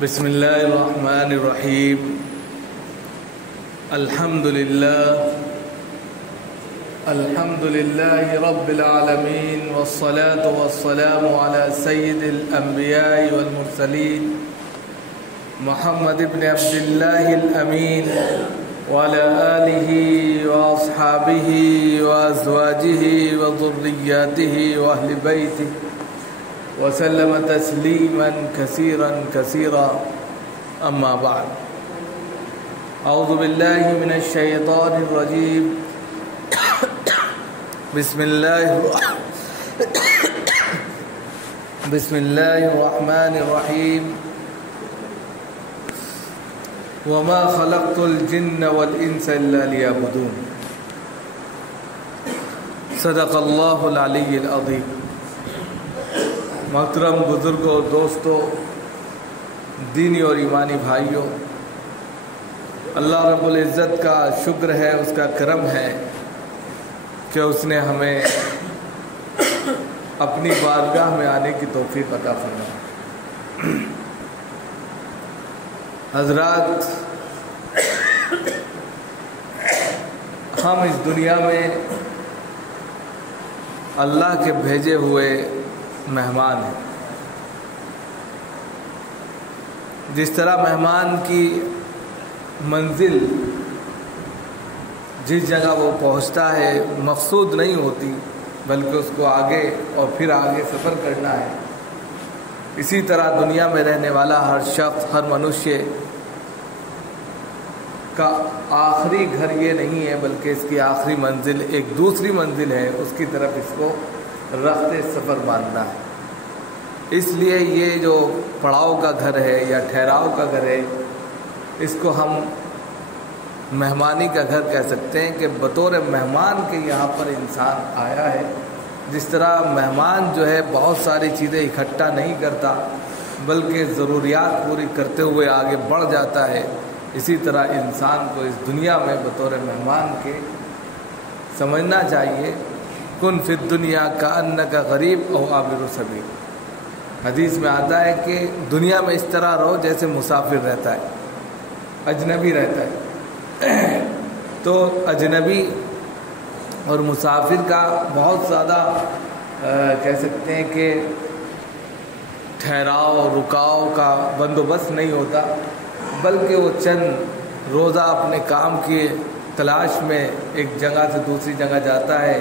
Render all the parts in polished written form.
بسم اللہ الرحمن الرحیم الحمد للہ رب العالمین والصلاة والسلام علی سید الانبیاء والمرسلین محمد ابن عبد اللہ الامین وعلى آلہ واصحابہ وازواجہ وذریاتہ واہل بیتہ وسلم تسلیما کثیرا کثیرا اما بعد اعوذ باللہ من الشیطان الرجیم بسم اللہ الرحمن الرحیم وما خلقت الجن والانس الا لیعبدون صدق اللہ العلی العظیم۔ محترم بزرگوں، دوستوں، دینی اور ایمانی بھائیوں، اللہ رب العزت کا شکر ہے، اس کا کرم ہے کہ اس نے ہمیں اپنی بارگاہ میں آنے کی توفیق عطا فرمائی۔ حضرات، ہم اس دنیا میں اللہ کے بھیجے ہوئے مہمان ہیں۔ جس طرح مہمان کی منزل جس جگہ وہ پہنچتا ہے مقصود نہیں ہوتی، بلکہ اس کو آگے اور پھر آگے سفر کرنا ہے، اسی طرح دنیا میں رہنے والا ہر شخص، ہر منشیہ کا آخری گھر یہ نہیں ہے، بلکہ اس کی آخری منزل ایک دوسری منزل ہے، اس کی طرف اس کو رخت سفر باندھنا ہے۔ اس لیے یہ جو پڑاؤ کا گھر ہے یا ٹھہراؤ کا گھر ہے، اس کو ہم مہمانی کا گھر کہہ سکتے ہیں کہ بطور مہمان کے یہاں پر انسان آیا ہے۔ جس طرح مہمان جو ہے بہت ساری چیزیں اکٹھا نہیں کرتا، بلکہ ضروریات پوری کرتے ہوئے آگے بڑھ جاتا ہے، اسی طرح انسان کو اس دنیا میں بطور مہمان کے سمجھنا چاہیے۔ کن فی الدنیا کأنک غریب او عابر سبیل۔ حدیث میں آتا ہے کہ دنیا میں اس طرح رہو جیسے مسافر رہتا ہے، اجنبی رہتا ہے۔ تو اجنبی اور مسافر کا بہت زیادہ کہہ سکتے ہیں کہ ٹھہراؤ رکاؤ کا بندوبست نہیں ہوتا، بلکہ وہ چند روزہ اپنے کام کی تلاش میں ایک جگہ سے دوسری جگہ جاتا ہے،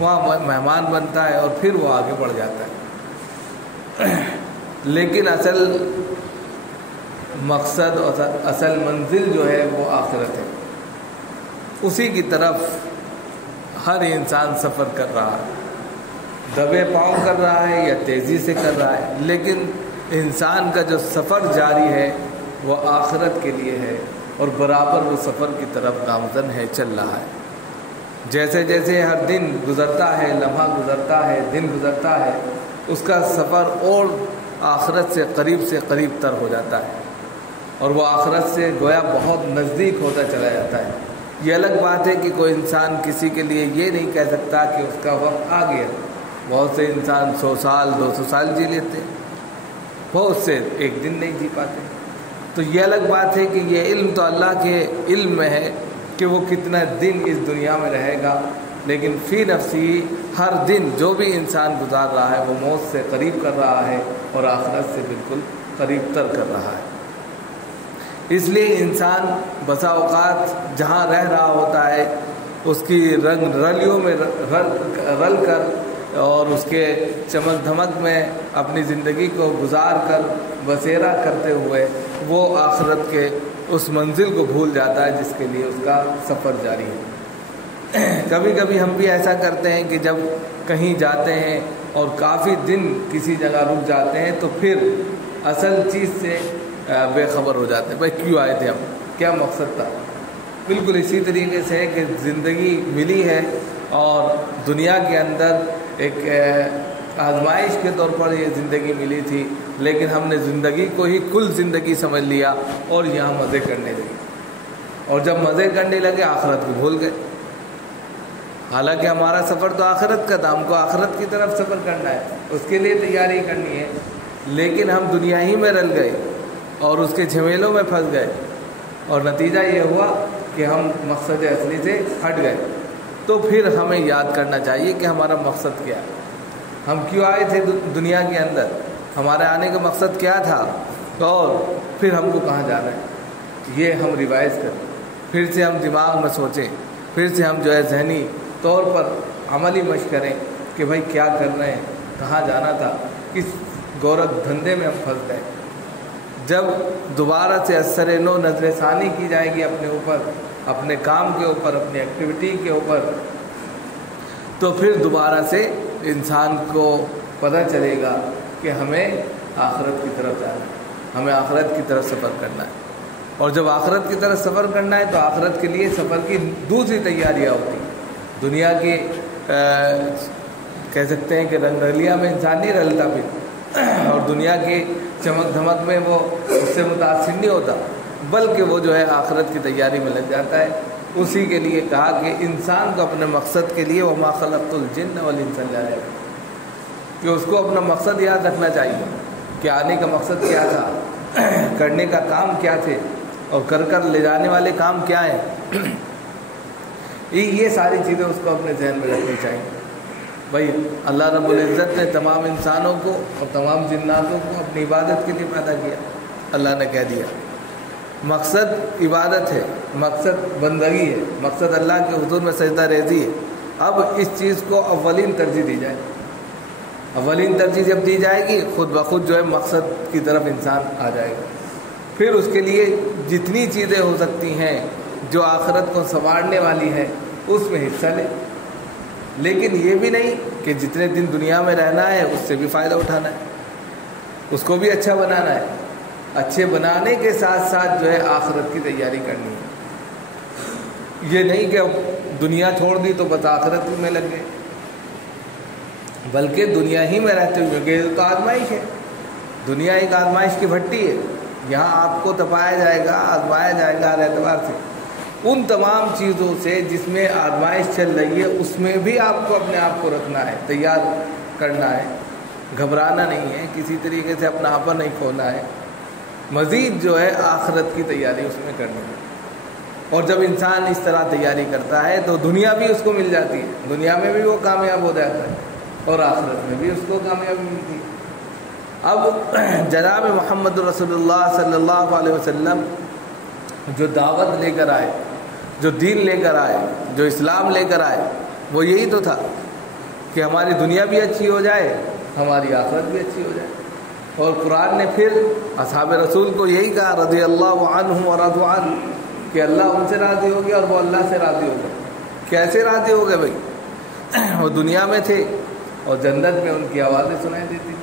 وہاں مہمان بنتا ہے اور پھر وہ آگے بڑھ جاتا ہے۔ لیکن اصل مقصد اور اصل منزل جو ہے وہ آخرت ہے، اسی کی طرف ہر انسان سفر کر رہا ہے، دبے پاؤں کر رہا ہے یا تیزی سے کر رہا ہے، لیکن انسان کا جو سفر جاری ہے وہ آخرت کے لیے ہے، اور برابر وہ سفر کی طرف گامزن ہے، چل رہا ہے۔ جیسے جیسے ہر دن گزرتا ہے، لمحہ گزرتا ہے، دن گزرتا ہے، اس کا سفر اور آخرت سے قریب تر ہو جاتا ہے، اور وہ آخرت سے گویا بہت نزدیک ہوتا چلا جاتا ہے۔ یہ الگ بات ہے کہ کوئی انسان کسی کے لیے یہ نہیں کہہ سکتا کہ اس کا وقت آ گیا۔ بہت سے انسان 100 سال 200 سال جی لیتے، بہت سے ایک دن نہیں جی پاتے۔ تو یہ الگ بات ہے کہ یہ علم تو اللہ کے علم میں ہے کہ وہ کتنا دن اس دنیا میں رہے گا، لیکن فی نفسی ہر دن جو بھی انسان گزار رہا ہے وہ موت سے قریب کر رہا ہے اور آخرت سے بالکل قریب تر کر رہا ہے۔ اس لیے انسان بسا اوقات جہاں رہ رہا ہوتا ہے اس کی رنگ رلیوں میں رل کر اور اس کے چمک دھمک میں اپنی زندگی کو گزار کر بسیرا کرتے ہوئے وہ آخرت کے اس منزل کو بھول جاتا ہے جس کے لیے اس کا سفر جاری ہے۔ کبھی کبھی ہم بھی ایسا کرتے ہیں کہ جب کہیں جاتے ہیں اور کافی دن کسی جگہ رک جاتے ہیں تو پھر اصل چیز سے بے خبر ہو جاتے ہیں، بھائی کیوں آئے تھے ہم، کیا مقصد تھا۔ بالکل اسی طریقے سے ہے کہ زندگی ملی ہے اور دنیا کے اندر ایک آزمائش کے طور پر یہ زندگی ملی تھی، لیکن ہم نے زندگی کو ہی کل زندگی سمجھ لیا اور یہاں مزے کرنے لگے، اور جب مزے کرنے لگے آخرت کو بھول گئے۔ حالانکہ ہمارا سفر تو آخرت کا تھا، ہم کو آخرت کی طرف سفر کرنا ہے، اس کے لیے تیاری کرنی ہے، لیکن ہم دنیا ہی میں رل گئے، اور اس کے جھمیلوں میں پھنس گئے، اور نتیجہ یہ ہوا کہ ہم مقصد اصلی سے ہٹ گئے۔ تو پھر ہمیں یاد کرنا چاہیے کہ ہمارا مقصد کیا ہے، ہم کیوں آئے تھے دنیا کے اندر، ہمارے آنے کا مقصد کیا تھا، اور پھر ہم کو کہاں جانا ہے۔ یہ ہم ریوائز کریں، پھر سے ہم دماغ میں سوچیں، پھر سے ہم جو ہے ذہنی طور پر عملی مشق کریں کہ بھائی کیا کر رہے ہیں، کہاں جانا تھا، کس گورکھ دھندے میں ہم پھنس گئے۔ جب دوبارہ سے اثر نو نظر ثانی کی جائے گی اپنے اوپر، اپنے کام کے اوپر، اپنی ایکٹیویٹی کے اوپر، تو پھر دوبارہ سے انسان کو پتہ چلے گا کہ ہمیں آخرت کی طرف جانا ہے، ہمیں آخرت کی طرف سفر کرنا ہے۔ اور جب آخرت کی طرف سفر کرنا ہے تو آخرت کے لیے سفر کی دوسری تیاریاں ہوتی ہیں۔ دنیا کے کہہ سکتے ہیں کہ رنگ رلیاں میں انسان نہیں رلتا پھر، اور دنیا کی چمک دھمک میں وہ اس سے متاثر نہیں ہوتا، بلکہ وہ جو ہے آخرت کی تیاری میں لگ جاتا ہے۔ اسی کے لیے کہا کہ انسان کو اپنے مقصد کے لیے وما خلقت الجن والانس الا ليعبدون، کہ اس کو اپنا مقصد یاد رکھنا چاہیے کہ آنے کا مقصد کیا تھا، کرنے کا کام کیا تھے، اور کر کر لے جانے والے کام کیا ہیں۔ یہ ساری چیزیں اس کو اپنے ذہن میں رکھنی چاہیے۔ بھائی اللہ رب العزت نے تمام انسانوں کو اور تمام جناتوں کو اپنی عبادت کے لیے پیدا کیا۔ اللہ نے کہہ دیا مقصد عبادت ہے، مقصد بندگی ہے، مقصد اللہ کے حضور میں سجدہ ریزی ہے۔ اب اس چیز کو اولین ترجیح دی جائے، اولین ترجیح جب دی جائے گی خود بخود جو ہے مقصد کی طرف انسان آ جائے گا۔ پھر اس کے لیے جتنی چیزیں ہو سکتی ہیں جو آخرت کو سنوارنے والی ہیں اس میں حصہ لے، لیکن یہ بھی نہیں کہ جتنے دن دنیا میں رہنا ہے اس سے بھی فائدہ اٹھانا ہے، اس کو بھی اچھا بنانا ہے۔ اچھے بنانے کے ساتھ ساتھ جو ہے آخرت کی تیاری کرنی ہے۔ یہ نہیں کہ اب دنیا چھوڑ دی تو بس آخرت میں لگ گئے، بلکہ دنیا ہی میں رہتے ہوئے، کہ یہ تو آزمائش ہے، دنیا ایک آزمائش کی بھٹی ہے، یہاں آپ کو تپایا جائے گا، آزمایا جائے گا ہر اعتبار سے۔ ان تمام چیزوں سے جس میں آزمائش چل رہی ہے اس میں بھی آپ کو اپنے آپ کو رکھنا ہے، تیار کرنا ہے، گھبرانا نہیں ہے، کسی طریقے سے اپنا آپا نہیں کھونا ہے، مزید جو ہے آخرت کی تیاری اس میں کرنی ہے۔ اور جب انسان اس طرح تیاری کرتا ہے تو دنیا بھی اس کو مل جاتی ہے، دنیا میں بھی وہ کامیاب ہو جاتا ہے اور آخرت میں بھی اس کو کامیابی ملتی ہے۔ اب جناب محمد رسول اللہ صلی اللہ علیہ وسلم جو دعوت لے کر آئے، جو دین لے کر آئے، جو اسلام لے کر آئے، وہ یہی تو تھا کہ ہماری دنیا بھی اچھی ہو جائے، ہماری آخرت بھی اچھی ہو جائے۔ اور قرآن نے پھر اصحاب رسول کو یہی کہا رضی اللہ عنہم ورضوا عنہ، کہ اللہ ان سے راضی ہو گیا اور وہ اللہ سے راضی ہو گئے۔ کیسے راضی ہو گئے بھائی؟ وہ دنیا میں تھے اور جنت میں ان کی آوازیں سنائی دیتی،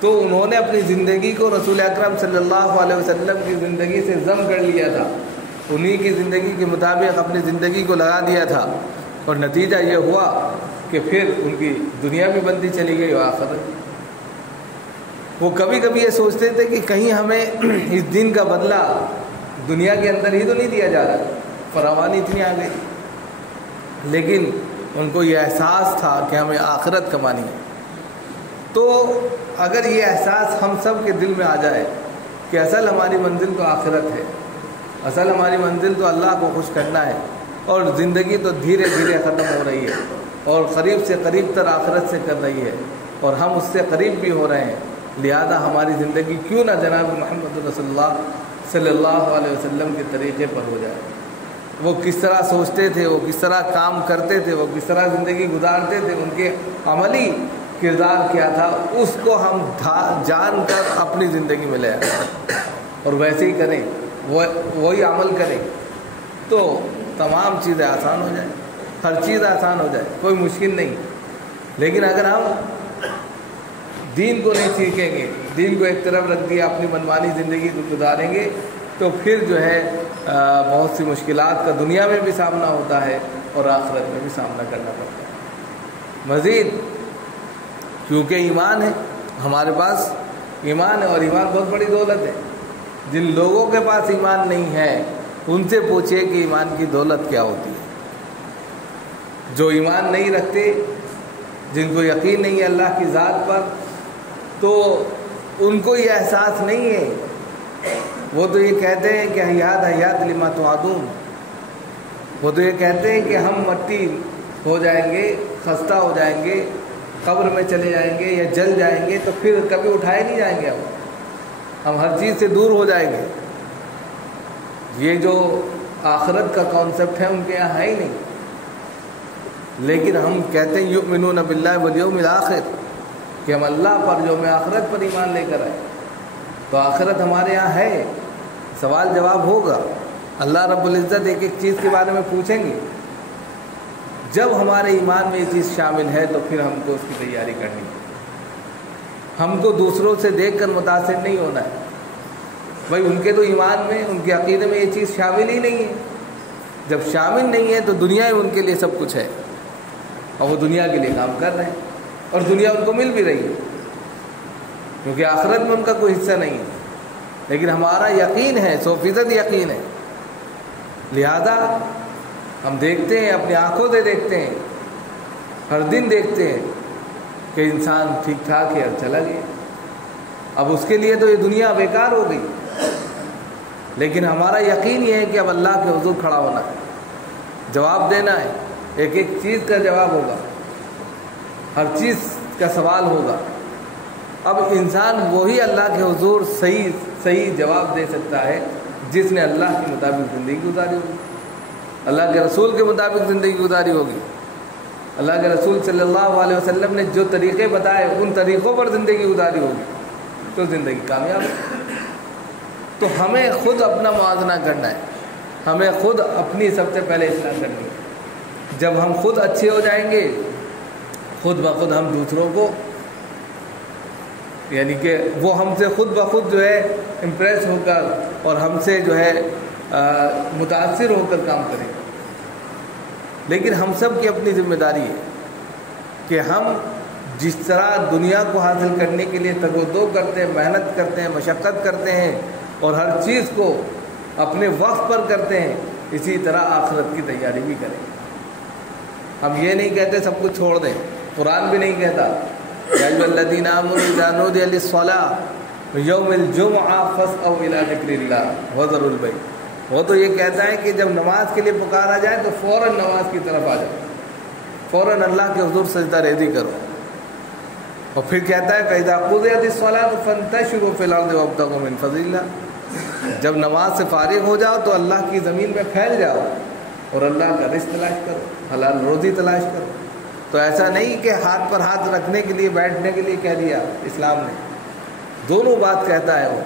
تو انہوں نے اپنی زندگی کو رسول اکرم صلی اللہ علیہ وسلم کی زندگی سے ضم کر لیا تھا، انہی کی زندگی کے مطابق اپنی زندگی کو لگا دیا تھا، اور نتیجہ یہ ہوا کہ پھر ان کی دنیا بھی بنتی چلی گئی اور آخرت۔ وہ کبھی کبھی یہ سوچتے تھے کہ کہیں ہمیں اس دن کا بدلہ دنیا کے اندر ہی تو نہیں دیا جا رہا، فراوانی اتنی آ گئی، لیکن ان کو یہ احساس تھا کہ ہمیں آخرت کمانی ہے۔ تو اگر یہ احساس ہم سب کے دل میں آ جائے کہ اصل ہماری منزل تو آخرت ہے، اصل ہماری منزل تو اللہ کو خوش کرنا ہے، اور زندگی تو دھیرے دھیرے ختم ہو رہی ہے اور قریب سے قریب تر آخرت سے کر رہی ہے، اور ہم اس سے قریب بھی ہو رہے ہیں، لہذا ہماری زندگی کیوں نہ جناب محمد رسول اللہ صلی اللہ علیہ وسلم کے طریقے پر ہو جائے۔ وہ کس طرح سوچتے تھے، وہ کس طرح کام کرتے تھے، وہ کس طرح زندگی گزارتے تھے، ان کے عملی کردار کیا تھا، اس کو ہم جان کر اپنی زندگی میں لے آئیں اور ویسے ہی کریں، وہی عمل کریں، تو تمام چیزیں آسان ہو جائیں، ہر چیز آسان ہو جائے، کوئی مشکل نہیں۔ لیکن اگر ہم دین کو نہیں سیکھیں گے، دین کو ایک طرف رکھ دیا، اپنی منمانی زندگی کو گزاریں گے، تو پھر جو ہے بہت سی مشکلات کا دنیا میں بھی سامنا ہوتا ہے اور آخرت میں بھی سامنا کرنا پڑتا ہے۔ مزید کیونکہ ایمان ہے، ہمارے پاس ایمان ہے، اور ایمان بہت بڑی دولت ہے۔ جن لوگوں کے پاس ایمان نہیں ہے ان سے پوچھئے کہ ایمان کی دولت کیا ہوتی ہے۔ جو ایمان نہیں رکھتے، جن کو یقین نہیں ہے اللہ کی ذات پر، تو ان کو یہ احساس نہیں ہے وہ تو یہ کہتے ہیں کہ حیات حیات لما توعدون، وہ تو یہ کہتے ہیں کہ ہم مٹی ہو جائیں گے، خستہ ہو جائیں گے، قبر میں چلے جائیں گے یا جل جائیں گے تو پھر کبھی اٹھائے نہیں جائیں گے، ہم ہر چیز سے دور ہو جائیں گے۔ یہ جو آخرت کا کانسیپٹ ہے ان کے یہاں ہے ہی نہیں، لیکن ہم کہتے ہیں یؤمنون باللہ والیوم الآخر، کہ ہم اللہ پر یوم آخرت پر ایمان لے کر آئے، تو آخرت ہمارے یہاں ہے، سوال جواب ہوگا، اللہ رب العزت ایک ایک چیز کے بارے میں پوچھیں گے۔ جب ہمارے ایمان میں یہ چیز شامل ہے تو پھر ہم کو اس کی تیاری کرنی ہے، ہم کو دوسروں سے دیکھ کر متاثر نہیں ہونا ہے۔ بھائی ان کے تو ایمان میں، ان کے عقیدے میں یہ چیز شامل ہی نہیں ہے، جب شامل نہیں ہے تو دنیا میں ان کے لیے سب کچھ ہے اور وہ دنیا کے لیے کام کر رہے ہیں اور دنیا ان کو مل بھی رہی ہے، کیونکہ آخرت میں ان کا کوئی حصہ نہیں ہے۔ لیکن ہمارا یقین ہے، 100% یقین ہے، لہذا ہم دیکھتے ہیں، اپنی آنکھوں سے دیکھتے ہیں، ہر دن دیکھتے ہیں کہ انسان ٹھیک ٹھاک ہے اور چلا گیا، اب اس کے لیے تو یہ دنیا بیکار ہو گئی، لیکن ہمارا یقین یہ ہے کہ اب اللہ کے حضور کھڑا ہونا ہے، جواب دینا ہے، ایک ایک چیز کا جواب ہوگا، ہر چیز کا سوال ہوگا۔ اب انسان وہی اللہ کے حضور صحیح جواب دے سکتا ہے جس نے اللہ کے مطابق زندگی گزاری ہوگی، اللہ کے رسول کے مطابق زندگی گزاری ہوگی، اللہ کے رسول صلی اللہ علیہ وسلم نے جو طریقے بتائے ان طریقوں پر زندگی گزاری ہوگی تو زندگی کامیاب ہے۔ تو ہمیں خود اپنا موازنہ کرنا ہے، ہمیں خود اپنی سب سے پہلے اصلاح کرنی ہے۔ جب ہم خود اچھے ہو جائیں گے، خود بخود ہم دوسروں کو، یعنی کہ وہ ہم سے خود بخود جو ہے امپریس ہو کر اور ہم سے جو ہے متاثر ہو کر کام کریں۔ لیکن ہم سب کی اپنی ذمہ داری ہے کہ ہم جس طرح دنیا کو حاصل کرنے کے لیے تگ و دو کرتے ہیں، محنت کرتے ہیں، مشقت کرتے ہیں اور ہر چیز کو اپنے وقت پر کرتے ہیں، اسی طرح آخرت کی تیاری بھی کریں۔ ہم یہ نہیں کہتے سب کچھ چھوڑ دیں، قرآن بھی نہیں کہتا یا ایھا الذین آمنوا اذا نودی للصلاۃ یوم الجمعہ فاسعوا الی ذکر اللہ وذروا البیع۔ وہ تو یہ کہتا ہے کہ جب نماز کے لیے پکارا جائے تو فوراً نماز کی طرف آ جاؤ، فوراً اللہ کے حضور سجدہ ریزی کرو، اور پھر کہتا ہے فَإِذَا قُضِيَتِ الصَّلَاةُ فَانتَشِرُوا فِي الْأَرْضِ وَابْتَغُوا مِن فَضْلِ اللَّهِ۔ جب نماز سے فارغ ہو جاؤ تو اللہ کی زمین میں پھیل جاؤ اور اللہ کا رزق تلاش کرو، حلال روزی تلاش کرو۔ تو ایسا نہیں کہ ہاتھ پر ہاتھ رکھنے کے لیے، بیٹھنے کے لیے کہہ دیا اسلام نے، دونوں بات کہتا ہے وہ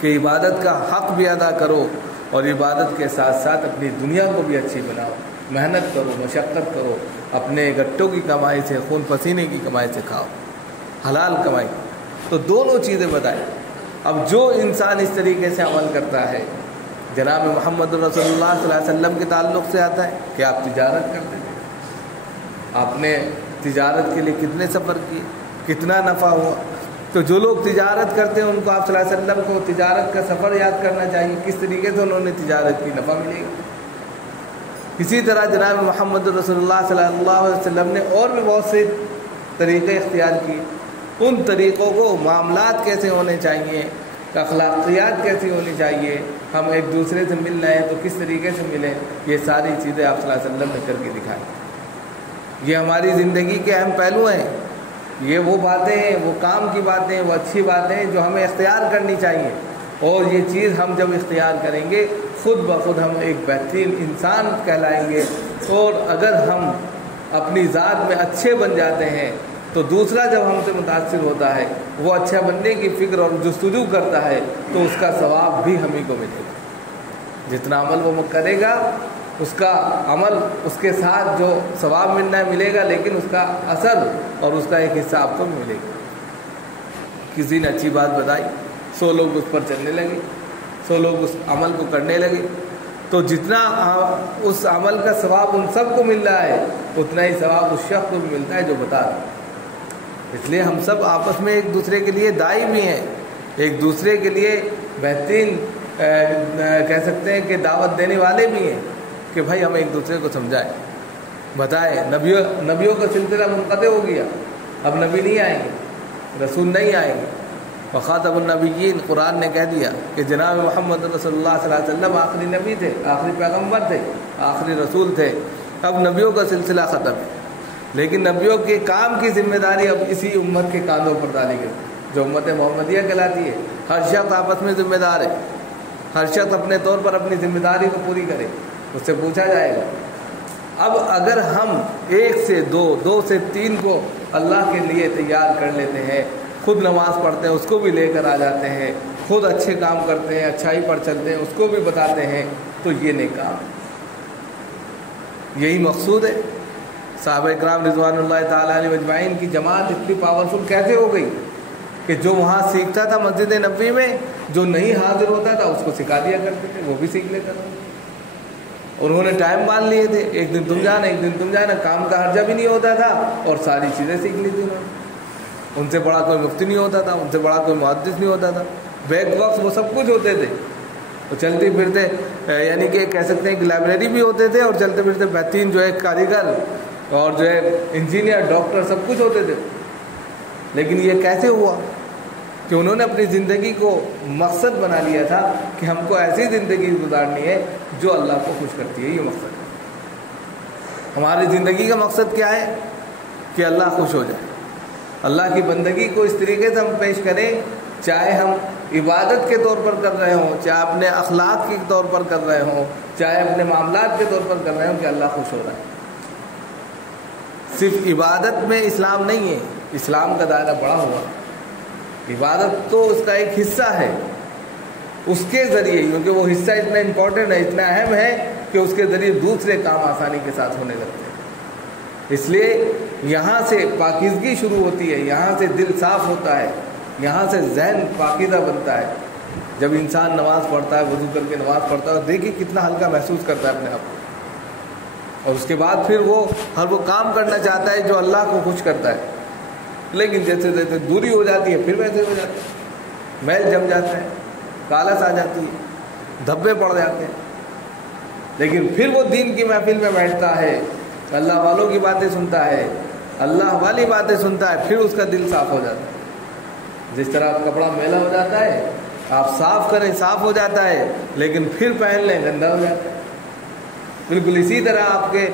کہ عبادت کا حق بھی ادا کرو اور عبادت کے ساتھ ساتھ اپنی دنیا کو بھی اچھی بناؤ، محنت کرو، مشقت کرو، اپنے گٹوں کی کمائی سے، خون پسینے کی کمائی سے کھاؤ، حلال کمائی۔ تو دونوں چیزیں بتائیں۔ اب جو انسان اس طریقے سے عمل کرتا ہے، جناب محمد رسول اللہ صلی اللہ علیہ وسلم کے تعلق سے آتا ہے کہ آپ تجارت کرتے تھے، آپ نے تجارت کے لیے کتنے سفر کیے، کتنا نفع ہوا۔ تو جو لوگ تجارت کرتے ہیں ان کو آپ صلی اللہ علیہ وسلم کو تجارت کا سفر یاد کرنا چاہیے، کس طریقے سے انہوں نے تجارت کی، نفع ملے گا۔ اسی طرح جناب محمد رسول اللہ صلی اللہ علیہ وسلم نے اور بھی بہت سے طریقے اختیار کیے، ان طریقوں کو، معاملات کیسے ہونے چاہیے، اخلاقیات کیسی ہونی چاہیے، ہم ایک دوسرے سے مل رہے ہیں تو کس طریقے سے ملیں، یہ ساری چیزیں آپ صلی اللہ علیہ وسلم نے کر کے دکھائی۔ یہ ہماری زندگی کے اہم پہلو ہیں، یہ وہ باتیں ہیں، وہ کام کی باتیں، وہ اچھی باتیں ہیں جو ہمیں اختیار کرنی چاہیے، اور یہ چیز ہم جب اختیار کریں گے خود بخود ہم ایک بہترین انسان کہلائیں گے۔ اور اگر ہم اپنی ذات میں اچھے بن جاتے ہیں تو دوسرا جب ہم سے متاثر ہوتا ہے، وہ اچھا بننے کی فکر اور جستجو کرتا ہے تو اس کا ثواب بھی ہم ہی کو ملے گا۔ جتنا عمل وہ کرے گا اس کا عمل، اس کے ساتھ جو ثواب ملنا ہے ملے گا، لیکن اس کا اثر اور اس کا ایک حصہ آپ کو ملے گا۔ کسی نے اچھی بات بتائی، 100 لوگ اس پر چلنے لگے، 100 لوگ اس عمل کو کرنے لگے، تو جتنا اس عمل کا ثواب ان سب کو مل رہا ہے اتنا ہی ثواب اس شخص کو بھی ملتا ہے جو بتا رہا ہے۔ اس لیے ہم سب آپس میں ایک دوسرے کے لیے داعی بھی ہیں، ایک دوسرے کے لیے بہترین کہہ سکتے ہیں کہ دعوت دینے والے بھی ہیں کہ بھائی ہم ایک دوسرے کو سمجھائیں، بتائیں۔ نبیوں کا سلسلہ منقطع ہو گیا، اب نبی نہیں آئیں گے، رسول نہیں آئیں گے، وخاتم النبیین، قرآن نے کہہ دیا کہ جناب محمد رسول اللہ صلی اللہ علیہ وسلم آخری نبی تھے، آخری پیغمبر تھے، آخری رسول تھے. اب نبیوں کا سلسلہ ختم ہے، لیکن نبیوں کے کام کی ذمہ داری اب اسی امت کے کاندھوں پر ڈالی گئی جو امت محمدیہ کہلاتی ہے. ہر شخص آپس میں ذمہ دار ہے، ہر شخص اپنے طور پر اپنی ذمہ داری کو پوری کرے، اس سے پوچھا جائے گا. اب اگر ہم 1 سے 2، 2 سے 3 کو اللہ کے لیے تیار کر لیتے ہیں، خود نماز پڑھتے ہیں، اس کو بھی لے کر آ جاتے ہیں، خود اچھے کام کرتے ہیں، اچھائی پر چلتے ہیں، اس کو بھی بتاتے ہیں، تو یہ نیک کام، یہی مقصود ہے. صحابہ کرام رضوان اللہ تعالیٰ علیہ اجمعین کی جماعت اتنی پاورفل کیسے ہو گئی کہ جو وہاں سیکھتا تھا مسجد نبوی میں، جو نہیں حاضر ہوتا تھا اس کو سکھا دیا کرتے تھے، وہ بھی سیکھ لیتا تھا. انہوں نے ٹائم باندھ لیے تھے، ایک دن تم جانا، ایک دن تم جانا، کام کا حرجہ بھی نہیں ہوتا تھا اور ساری چیزیں سیکھ لی تھی انہوں نے. ان سے بڑا کوئی مفتی نہیں ہوتا تھا، ان سے بڑا کوئی محدث نہیں ہوتا تھا، بیک وقت وہ سب کچھ ہوتے تھے. تو چلتے پھرتے یعنی کہ کہہ سکتے ہیں کہ لائبریری بھی ہوتے تھے، اور چلتے پھرتے بہترین جو ہے کاریگر اور جو ہے انجینئر، ڈاکٹر، سب کچھ ہوتے تھے. لیکن یہ کیسے ہوا کہ انہوں نے اپنی زندگی کو مقصد بنا لیا تھا کہ ہم کو ایسی زندگی گزارنی ہے جو اللہ کو خوش کرتی ہے. یہ مقصد ہے ہماری زندگی کا. مقصد کیا ہے؟ کہ اللہ خوش ہو جائے، اللہ کی بندگی کو اس طریقے سے ہم پیش کریں، چاہے ہم عبادت کے طور پر کر رہے ہوں، چاہے اپنے اخلاق کے طور پر کر رہے ہوں، چاہے اپنے معاملات کے طور پر کر رہے ہوں، کہ اللہ خوش ہو رہا ہے. صرف عبادت میں اسلام نہیں ہے، اسلام کا دائرہ بڑا ہوا. عبادت تو اس کا ایک حصہ ہے، اس کے ذریعے، کیونکہ وہ حصہ اتنا امپورٹنٹ ہے، اتنا اہم ہے کہ اس کے ذریعے دوسرے کام آسانی کے ساتھ ہونے لگتے ہیں. اس لیے یہاں سے پاکیزگی شروع ہوتی ہے، یہاں سے دل صاف ہوتا ہے، یہاں سے ذہن پاکیزہ بنتا ہے. جب انسان نماز پڑھتا ہے، وضو کر کے نماز پڑھتا ہے، اور دیکھیے کتنا ہلکا محسوس کرتا ہے اپنے آپ کو، اور اس کے بعد پھر وہ ہر وہ کام کرنا چاہتا ہے جو اللہ کو خوش کرتا ہے. لیکن جیسے جیسے دوری ہو جاتی ہے پھر ویسے ہو جاتا ہے، میل جم جاتا ہے، کالس آ جاتی ہے، دھبے پڑ جاتے ہیں. لیکن پھر وہ دین کی محفل میں بیٹھتا ہے، اللہ والوں کی باتیں سنتا ہے، اللہ والی باتیں سنتا ہے، پھر اس کا دل صاف ہو جاتا ہے. جس طرح کپڑا میلا ہو جاتا ہے، آپ صاف کریں صاف ہو جاتا ہے، لیکن پھر پہن لیں گندا ہو جاتا ہے. بالکل اسی طرح آپ کے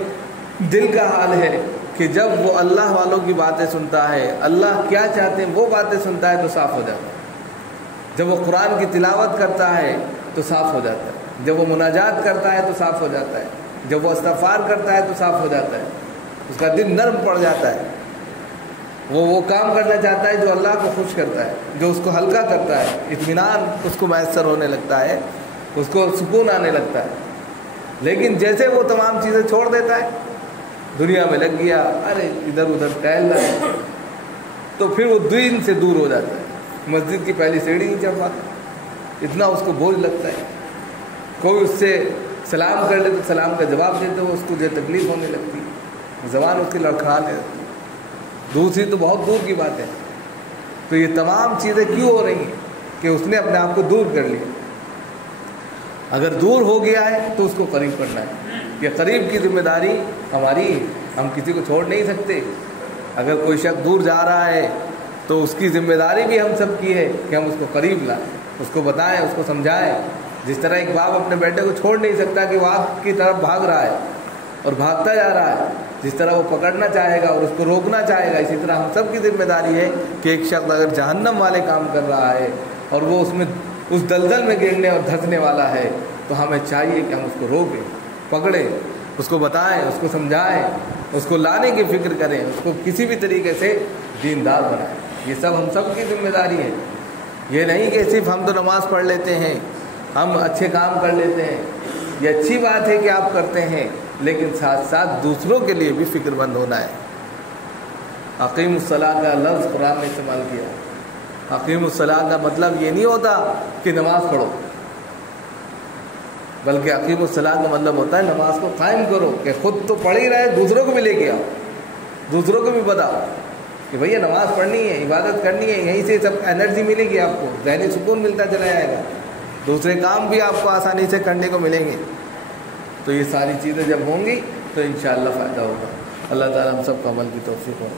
دل کا حال ہے کہ جب وہ اللہ والوں کی باتیں سنتا ہے، اللہ کیا چاہتے ہیں وہ باتیں سنتا ہے، تو صاف ہو جاتا ہے. جب وہ قرآن کی تلاوت کرتا ہے تو صاف ہو جاتا ہے، جب وہ مناجات کرتا ہے تو صاف ہو جاتا ہے، جب وہ استغفار کرتا ہے تو صاف ہو جاتا ہے، اس کا دل نرم پڑ جاتا ہے. وہ کام کرنا چاہتا ہے جو اللہ کو خوش کرتا ہے، جو اس کو ہلکا کرتا ہے، اطمینان اس کو میسر ہونے لگتا ہے، اس کو سکون آنے لگتا ہے. لیکن جیسے وہ تمام چیزیں چھوڑ دیتا ہے، دنیا میں لگ گیا، ارے ادھر ادھر ٹہل رہا ہے، تو پھر وہ دین سے دور ہو جاتا ہے. مسجد کی پہلی سیڑھی نہیں چڑھ پاتا، اتنا اس کو بوجھ لگتا ہے. کوئی اس سے سلام کر لے تو سلام کا جواب دیتے وہ اس کو جو تکلیف ہونے لگتی ہے، زبان اس کی لڑکھڑانے لگتی ہے. دوسری تو بہت دور کی بات ہے. تو یہ تمام چیزیں کیوں ہو رہی ہیں؟ کہ اس نے اپنے آپ کو دور کر لیا. اگر دور ہو گیا ہے تو اس کو قریب کرنا ہے. یہ قریب کی ذمہ داری ہماری ہے، ہم کسی کو چھوڑ نہیں سکتے. اگر کوئی شخص دور جا رہا ہے تو اس کی ذمہ داری بھی ہم سب کی ہے کہ ہم اس کو قریب لائیں، اس کو بتائیں، اس کو سمجھائیں. جس طرح ایک باپ اپنے بیٹے کو چھوڑ نہیں سکتا کہ وہ آگ کی طرف بھاگ رہا ہے اور بھاگتا جا رہا ہے، جس طرح وہ پکڑنا چاہے گا اور اس کو روکنا چاہے گا، اسی طرح ہم سب کی ذمہ داری ہے کہ ایک شخص اگر جہنم والے کام کر رہا ہے اور وہ اس میں اس دلدل میں گرنے اور دھنسنے والا ہے، تو ہمیں چاہیے کہ ہم اس کو روکیں، پکڑیں، اس کو بتائیں، اس کو سمجھائیں، اس کو لانے کی فکر کریں، اس کو کسی بھی طریقے سے دیندار بنائیں. یہ سب ہم سب کی ذمہ داری ہے. یہ نہیں کہ صرف ہم تو نماز پڑھ لیتے ہیں، ہم اچھے کام کر لیتے ہیں. یہ اچھی بات ہے کہ آپ کرتے ہیں، لیکن ساتھ ساتھ دوسروں کے لیے بھی فکر مند ہونا ہے. اقیم الصلاۃ کا لفظ قرآن نے استعمال کیا. اقیم الصلاۃ کا مطلب یہ نہیں ہوتا کہ نماز پڑھو، بلکہ اقیم الصلاۃ کا مطلب ہوتا ہے نماز کو قائم کرو، کہ خود تو پڑھ ہی رہے، دوسروں کو بھی لے کے آؤ، دوسروں کو بھی بتاؤ کہ بھیا نماز پڑھنی ہے، عبادت کرنی ہے. یہیں سے سب انرجی ملے گی، آپ کو ذہنی سکون ملتا چلا جائے گا، دوسرے کام بھی آپ کو آسانی سے کرنے کو ملیں گے. تو یہ ساری چیزیں جب ہوں گی تو انشاءاللہ فائدہ ہوگا. اللہ تعالیٰ ہم سب کو عمل کی توفیق ہو.